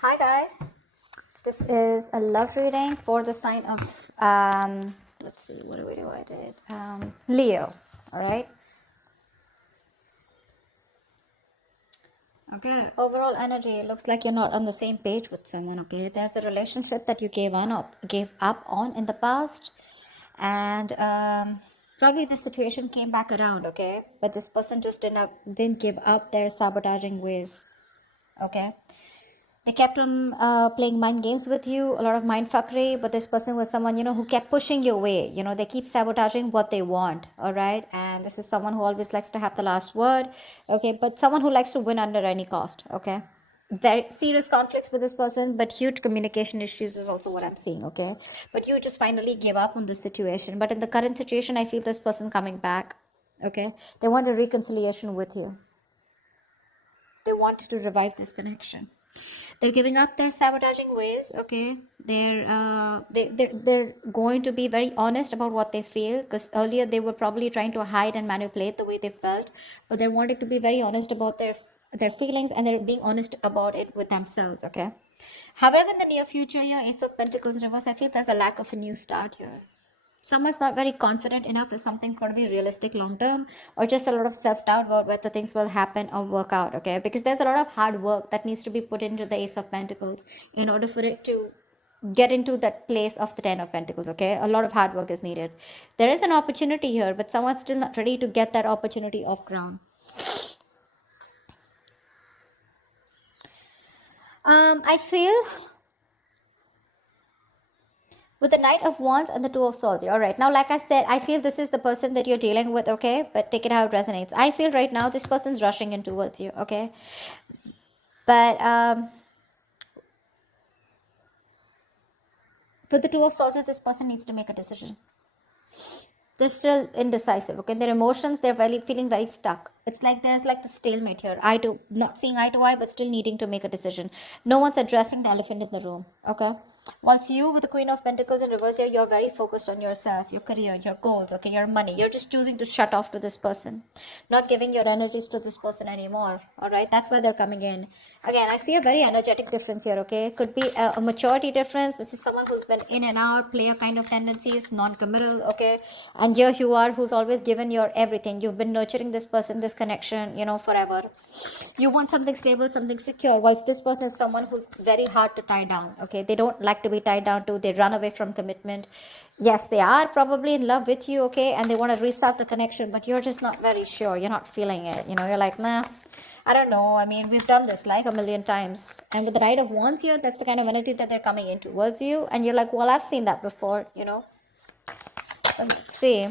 Hi guys, this is a love reading for the sign of let's see, what do we do? I did Leo. All right. Okay. Overall energy. It looks like you're not on the same page with someone. Okay. There's a relationship that you gave up on in the past, and probably the situation came back around. Okay, but this person just didn't give up their sabotaging ways. Okay, they kept on playing mind games with you, a lot of mind fuckery, but this person was someone, who kept pushing you away. They keep sabotaging what they want, all right? And this is someone who always likes to have the last word, okay? But someone who likes to win under any cost, okay? Very serious conflicts with this person, but huge communication issues is also what I'm seeing, okay? But you just finally give up on this situation. But in the current situation, I feel this person coming back, okay? They want a reconciliation with you. They want to revive this connection. They're giving up their sabotaging ways. Okay, they're going to be very honest about what they feel, because earlier they were probably trying to hide and manipulate the way they felt, but they're wanting to be very honest about their feelings, and they're being honest about it with themselves. Okay, however, in the near future, your Ace of Pentacles reverse, I feel there's a lack of a new start here. Someone's not very confident enough if something's going to be realistic long term, or just a lot of self-doubt about whether things will happen or work out. Okay, because there's a lot of hard work that needs to be put into the Ace of Pentacles in order for it to get into that place of the Ten of Pentacles. Okay, a lot of hard work is needed. There is an opportunity here, but someone's still not ready to get that opportunity off ground. I feel with the Knight of Wands and the Two of Swords. All right. Now, like I said, I feel this is the person that you're dealing with, okay? But take it how it resonates. I feel right now this person's rushing in towards you, okay? But with the Two of Swords, this person needs to make a decision. They're still indecisive, okay? Their emotions, they're very feeling very stuck. It's like there's like the stalemate here. Not seeing eye to eye, but still needing to make a decision. No one's addressing the elephant in the room, okay? Whilst you with the Queen of Pentacles in reverse here, you're very focused on yourself, your career, your goals, okay, your money. You're just choosing to shut off to this person, not giving your energies to this person anymore. All right, that's why they're coming in. Again, I see a very energetic difference here, okay? Could be a maturity difference. This is someone who's been in and out, player kind of tendencies, non-committal, okay? And here you are, who's always given your everything. You've been nurturing this person, this connection, forever. You want something stable, something secure, whilst this person is someone who's very hard to tie down, okay? They don't like to be tied down to. They run away from commitment. Yes, they are probably in love with you, okay? And they want to restart the connection, but you're just not very sure. You're not feeling it. You're like, nah, I don't know. I mean, we've done this like a million times. And with the Knight of Wands here, that's the kind of energy that they're coming in towards you. And you're like, well, I've seen that before. But let's see.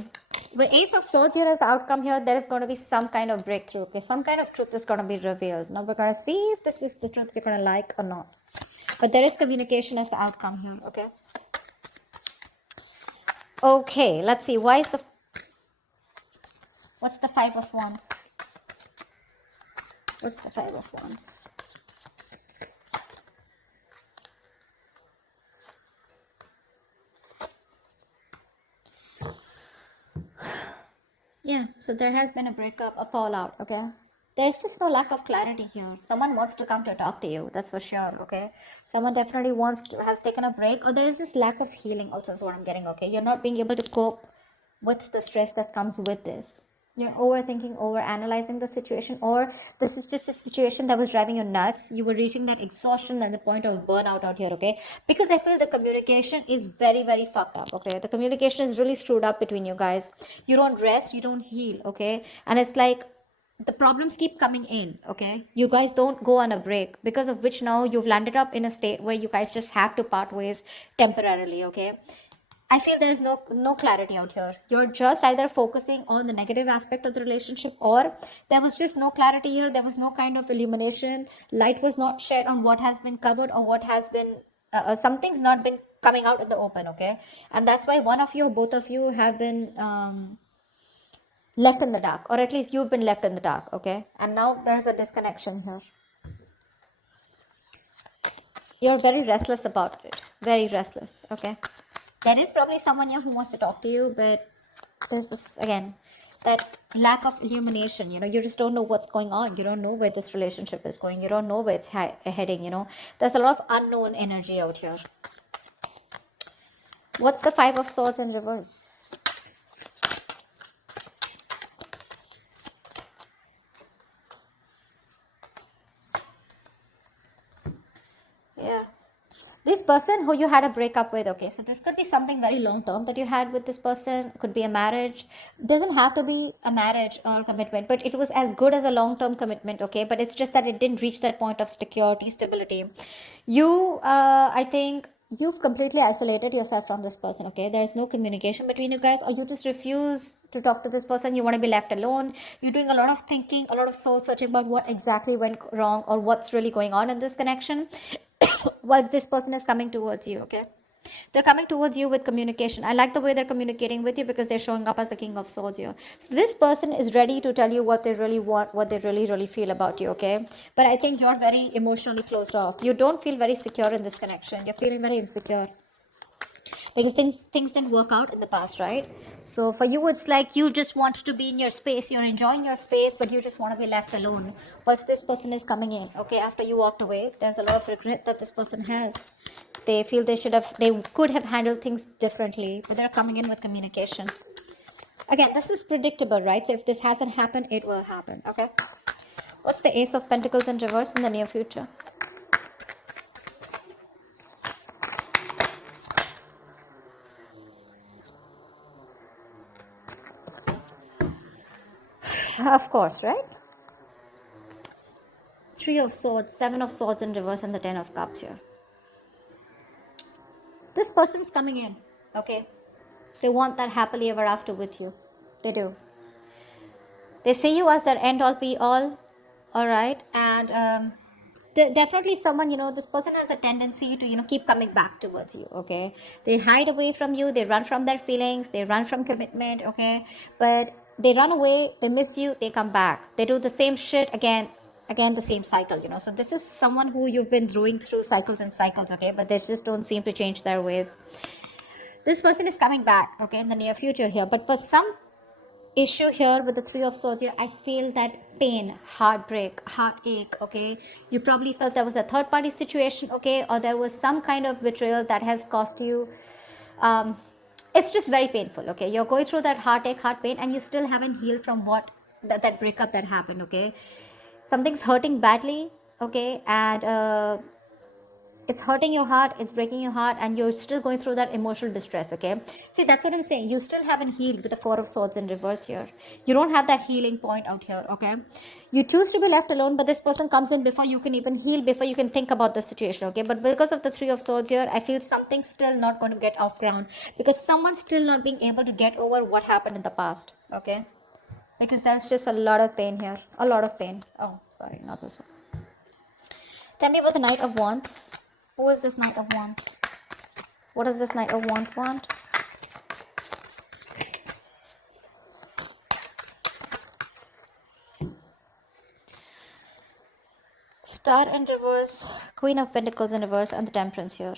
With Ace of Swords here as the outcome here, there is going to be some kind of breakthrough. Okay, some kind of truth is going to be revealed. Now we're going to see if this is the truth you're going to like or not. But there is communication as the outcome here. Okay. Okay, let's see. What's the Five of Wands? What's the Five of Wands? Yeah, so there has been a breakup, a fallout, okay? There's just no lack of clarity here. Someone wants to come to talk to you, that's for sure, okay? Someone definitely has taken a break, or there is just lack of healing also is what I'm getting, okay? You're not being able to cope with the stress that comes with this. You're overthinking, over analyzing the situation, or this is just a situation that was driving you nuts. You were reaching that exhaustion and the point of burnout out here, okay? Because I feel the communication is very, very fucked up, okay? The communication is really screwed up between you guys. You don't rest, you don't heal, okay? And it's like the problems keep coming in, okay? You guys don't go on a break, because of which now you've landed up in a state where you guys just have to part ways temporarily, okay? I feel there's no clarity out here. You're just either focusing on the negative aspect of the relationship, or there was just no clarity here. There was no kind of illumination. Light was not shed on what has been covered, or what has been something's not been coming out in the open. Okay, and that's why one of you, or both of you, have been left in the dark, or at least you've been left in the dark. Okay, and now there's a disconnection here. You're very restless about it. Very restless. Okay. There is probably someone here who wants to talk to you, but there's this again. that lack of illumination. You just don't know what's going on. You don't know where this relationship is going. You don't know where it's heading. There's a lot of unknown energy out here. What's the Five of Swords in reverse? Yeah. This person who you had a breakup with, okay, so this could be something very long term that you had with this person. Could be a marriage. Doesn't have to be a marriage or commitment, but it was as good as a long term commitment, okay, but it's just that it didn't reach that point of security, stability. I think you've completely isolated yourself from this person, okay. There's no communication between you guys, or you just refuse to talk to this person. You want to be left alone. You're doing a lot of thinking, a lot of soul searching about what exactly went wrong or what's really going on in this connection. Whilst this person is coming towards you, okay, they're coming towards you with communication. I like the way they're communicating with you because they're showing up as the King of Swords here. So this person is ready to tell you what they really want, what they really feel about you, okay. But I think you're very emotionally closed off. You don't feel very secure in this connection. You're feeling very insecure because things didn't work out in the past, right? So for you, it's like you just want to be in your space. You're enjoying your space, but you just want to be left alone. But this person is coming in, okay, after you walked away. There's a lot of regret that this person has. They feel they could have handled things differently, but they're coming in with communication. Again, this is predictable, right? So if this hasn't happened, it will happen, okay. What's the Ace of Pentacles in reverse in the near future? Of course, right? Three of Swords, Seven of Swords in reverse, and the Ten of Cups here. This person's coming in, okay? They want that happily ever after with you. They do. They see you as their end all be all right? And definitely someone, this person has a tendency to, keep coming back towards you, okay? They hide away from you. They run from their feelings. They run from commitment, okay? But they run away. They miss you. They come back. They do the same shit again, the same cycle. So this is someone who you've been going through cycles and cycles, okay, but they just don't seem to change their ways. This person is coming back, okay, in the near future here, but for some issue here with the Three of Swords here, I feel that pain, heartbreak, heartache, okay. You probably felt there was a third party situation, okay, or there was some kind of betrayal that has cost you. It's just very painful, okay. You're going through that heartache, heart pain, and you still haven't healed from what that breakup that happened, okay. Something's hurting badly, okay, and it's hurting your heart, it's breaking your heart, and you're still going through that emotional distress, okay. See, that's what I'm saying. You still haven't healed with the Four of Swords in reverse here. You don't have that healing point out here, okay. You choose to be left alone, but this person comes in before you can even heal, before you can think about the situation, okay. But because of the Three of Swords here, I feel something's still not going to get off ground, because someone's still not being able to get over what happened in the past, okay. Because there's just a lot of pain here, a lot of pain. Oh, sorry, not this one. Tell me about the Knight of Wands. Who is this Knight of Wands? What does this Knight of Wands want? Star in reverse, Queen of Pentacles in reverse, and the Temperance here.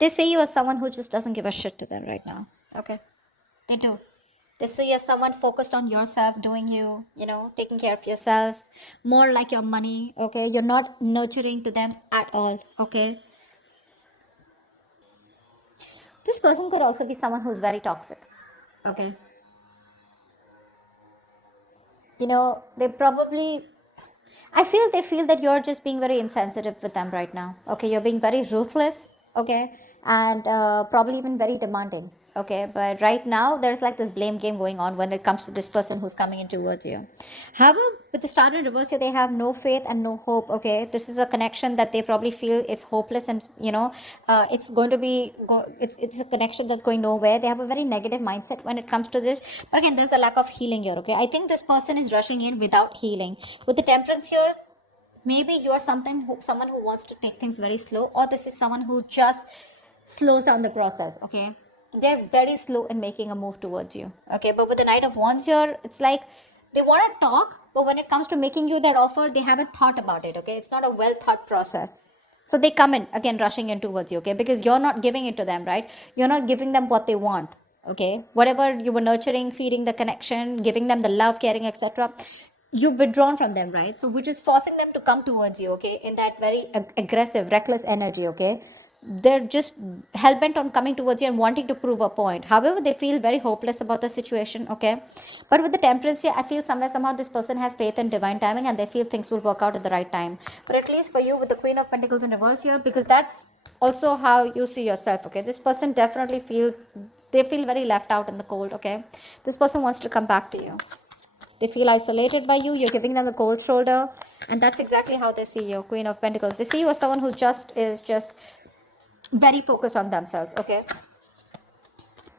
They see you as someone who just doesn't give a shit to them right now. Okay. They do. They see you as someone focused on yourself, doing you, taking care of yourself, more like your money, okay? You're not nurturing to them at all, okay? This person could also be someone who's very toxic, okay? They probably, they feel that you're just being very insensitive with them right now, okay? You're being very ruthless, okay? And probably even very demanding, okay. But right now there's like this blame game going on when it comes to this person who's coming in towards you. However, with the Star in reverse here, they have no faith and no hope, okay. This is a connection that they probably feel is hopeless, and it's going to be it's a connection that's going nowhere. They have a very negative mindset when it comes to this. But again, there's a lack of healing here, okay. I think this person is rushing in without healing. With the Temperance here, maybe you're someone who wants to take things very slow, or this is someone who just slows down the process, okay. They're very slow in making a move towards you, okay. But with the Knight of Wands here, it's like they want to talk, but when it comes to making you that offer, they haven't thought about it, okay. It's not a well thought process, So they come in again, rushing in towards you, okay? Because you're not giving it to them, right? You're not giving them what they want, okay? Whatever you were nurturing, feeding the connection, giving them the love, caring, etc., you've withdrawn from them, right? So which is forcing them to come towards you, okay? In that very aggressive, reckless energy, okay? They're just hell-bent on coming towards you and wanting to prove a point. However, they feel very hopeless about the situation, okay? But with the temperance here, I feel somewhere, somehow this person has faith in divine timing and they feel things will work out at the right time. But at least for you, with the Queen of Pentacles in reverse here, because that's also how you see yourself, okay? This person definitely feels, they feel very left out in the cold, okay? This person wants to come back to you. They feel isolated by you. You're giving them the cold shoulder. And that's exactly how they see you, Queen of Pentacles. They see you as someone who just is just very focused on themselves, okay?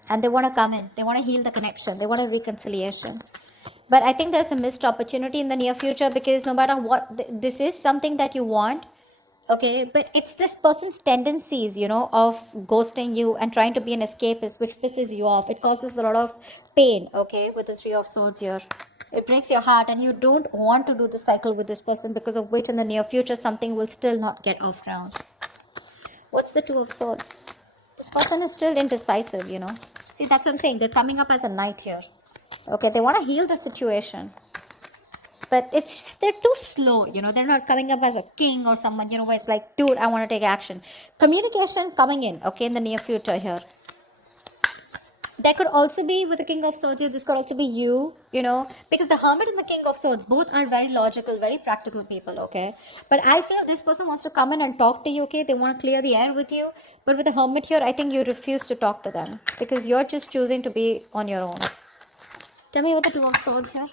And they want to come in. They want to heal the connection. They want a reconciliation. But I think there's a missed opportunity in the near future, because no matter what, this is something that you want, okay? But it's this person's tendencies, you know, of ghosting you and trying to be an escapist, which pisses you off. It causes a lot of pain, okay, with the Three of Swords here. It breaks your heart, and you don't want to do the cycle with this person, because of which in the near future something will still not get off ground. What's the Two of Swords? This person is still indecisive, you know. See, that's what I'm saying. They're coming up as a knight here. Okay, they want to heal the situation. But it's just, they're too slow, you know. They're not coming up as a king or someone, you know, where it's like, dude, I want to take action. Communication coming in, okay, in the near future here. There could also be, with the King of Swords here, this could also be you, you know, because the Hermit and the King of Swords both are very logical, very practical people, okay? But I feel this person wants to come in and talk to you, okay? They want to clear the air with you. But with the Hermit here, I think you refuse to talk to them, because you're just choosing to be on your own. Tell me what the Two of Swords here.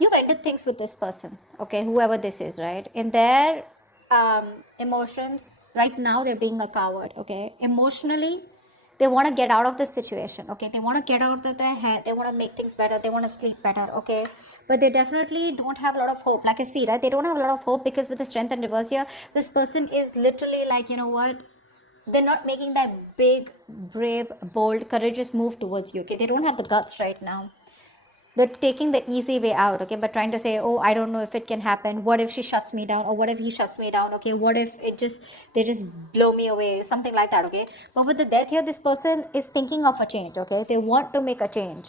You've ended things with this person, okay, whoever this is, right? In their emotions right now, they're being a coward, okay? Emotionally, they want to get out of this situation, okay? They want to get out of their head. They want to make things better. They want to sleep better, okay? But they definitely don't have a lot of hope. Like I see, right? They don't have a lot of hope, because with the Strength and reverse here, this person is literally like, you know what, they're not making that big, brave, bold, courageous move towards you, okay? They don't have the guts right now. They're taking the easy way out, okay? But trying to say, oh, I don't know if it can happen. What if she shuts me down? Or what if he shuts me down? Okay, what if they just blow me away? Something like that, okay? But with the Death here, this person is thinking of a change, okay? They want to make a change.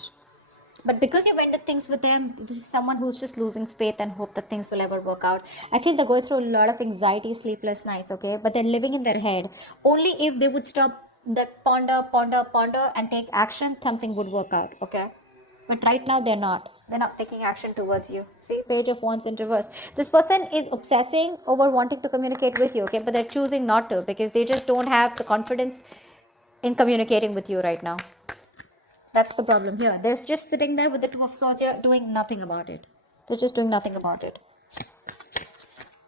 But because you've ended things with them, this is someone who's just losing faith and hope that things will ever work out. I feel they're going through a lot of anxiety, sleepless nights, okay? But they're living in their head. Only if they would stop that ponder and take action, something would work out, okay? But right now they're not. They're not taking action towards you. See, Page of Wands in reverse. This person is obsessing over wanting to communicate with you, okay? But they're choosing not to, because they just don't have the confidence in communicating with you right now. That's the problem here. They're just sitting there with the Two of Swords here, doing nothing about it. They're just doing nothing about it.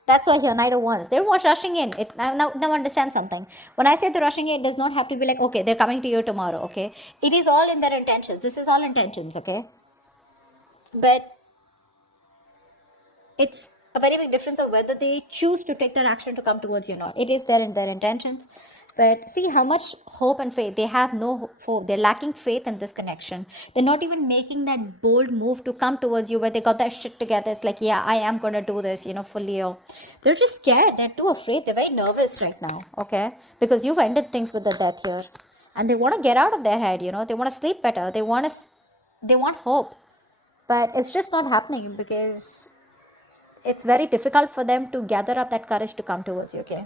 That's why here, Knight of Wands. They're rushing in. Now understand something. When I say they're rushing in, it does not have to be like, okay, they're coming to you tomorrow, okay? It is all in their intentions. This is all intentions, okay? But it's a very big difference of whether they choose to take their action to come towards you or not. It is there in their intentions. But see how much hope and faith. They have no hope. They're lacking faith in this connection. They're not even making that bold move to come towards you, where they got that shit together. It's like, yeah, I am going to do this, you know, for Leo. They're just scared. They're too afraid. They're very nervous right now, okay? Because you've ended things with the Death here. And they want to get out of their head, you know. They want to sleep better. They want hope. But it's just not happening, because it's very difficult for them to gather up that courage to come towards you, okay?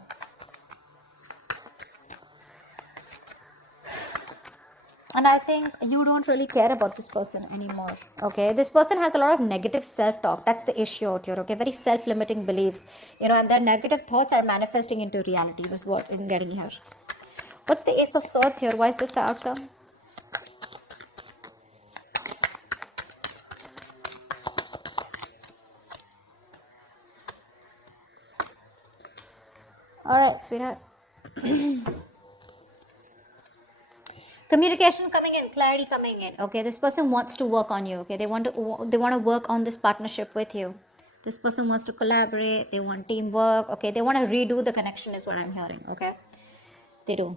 And I think you don't really care about this person anymore, okay? This person has a lot of negative self-talk. That's the issue out here, okay? Very self-limiting beliefs, you know, and their negative thoughts are manifesting into reality. This is what I'm getting here. What's the Ace of Swords here? Why is this the outcome? All right, sweetheart. Communication coming in, clarity coming in. Okay, this person wants to work on you. Okay, they want to work on this partnership with you. This person wants to collaborate. They want teamwork. Okay, they want to redo the connection is what I'm hearing. Okay, they do.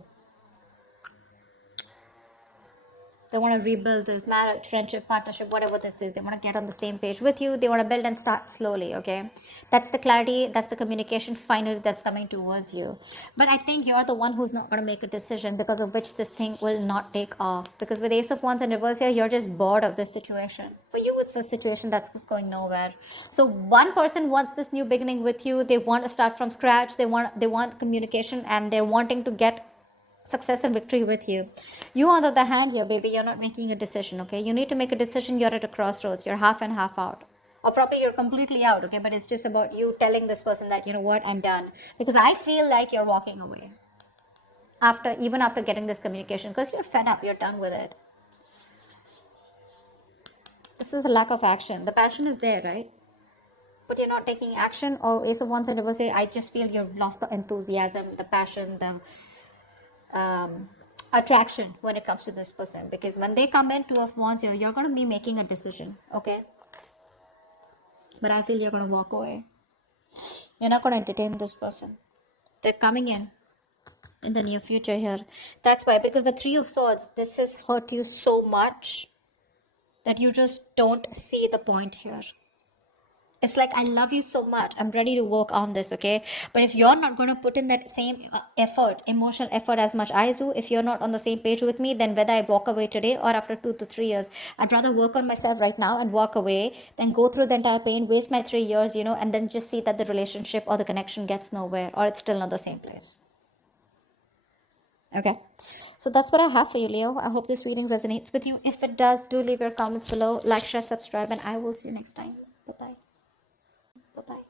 They want to rebuild this marriage, friendship, partnership, whatever this is. They want to get on the same page with you. They want to build and start slowly, okay? That's the clarity, that's the communication finally that's coming towards you. But I think you're the one who's not going to make a decision, because of which this thing will not take off. Because with Ace of Wands and reverse here, you're just bored of this situation. For you, it's a situation that's just going nowhere. So one person wants this new beginning with you. They want to start from scratch. They want communication, and they're wanting to get success and victory with you. You, on the other hand, here, baby, you're not making a decision, okay? You need to make a decision. You're at a crossroads. You're half and half out, or probably you're completely out, okay? But it's just about you telling this person that, you know what, I'm done, because I feel like you're walking away even after getting this communication, because you're fed up. You're done with it. This is a lack of action. The passion is there, right? But you're not taking action. Or Ace of Wands and reverse, I just feel you've lost the enthusiasm, the passion, the attraction when it comes to this person. Because when they come in, Two of Wands, you're going to be making a decision, okay? But I feel you're going to walk away. You're not going to entertain this person. They're coming in the near future here. That's why, because the Three of Swords, this has hurt you so much that you just don't see the point here. It's like, I love you so much, I'm ready to work on this, okay? But if you're not going to put in that same effort, emotional effort as much I do, if you're not on the same page with me, then whether I walk away today or after 2 to 3 years, I'd rather work on myself right now and walk away than go through the entire pain, waste my 3 years, and then just see that the relationship or the connection gets nowhere, or it's still not the same place. Okay, so that's what I have for you, Leo. I hope this reading resonates with you. If it does, do leave your comments below, like, share, subscribe, and I will see you next time. Bye-bye. Bye-bye.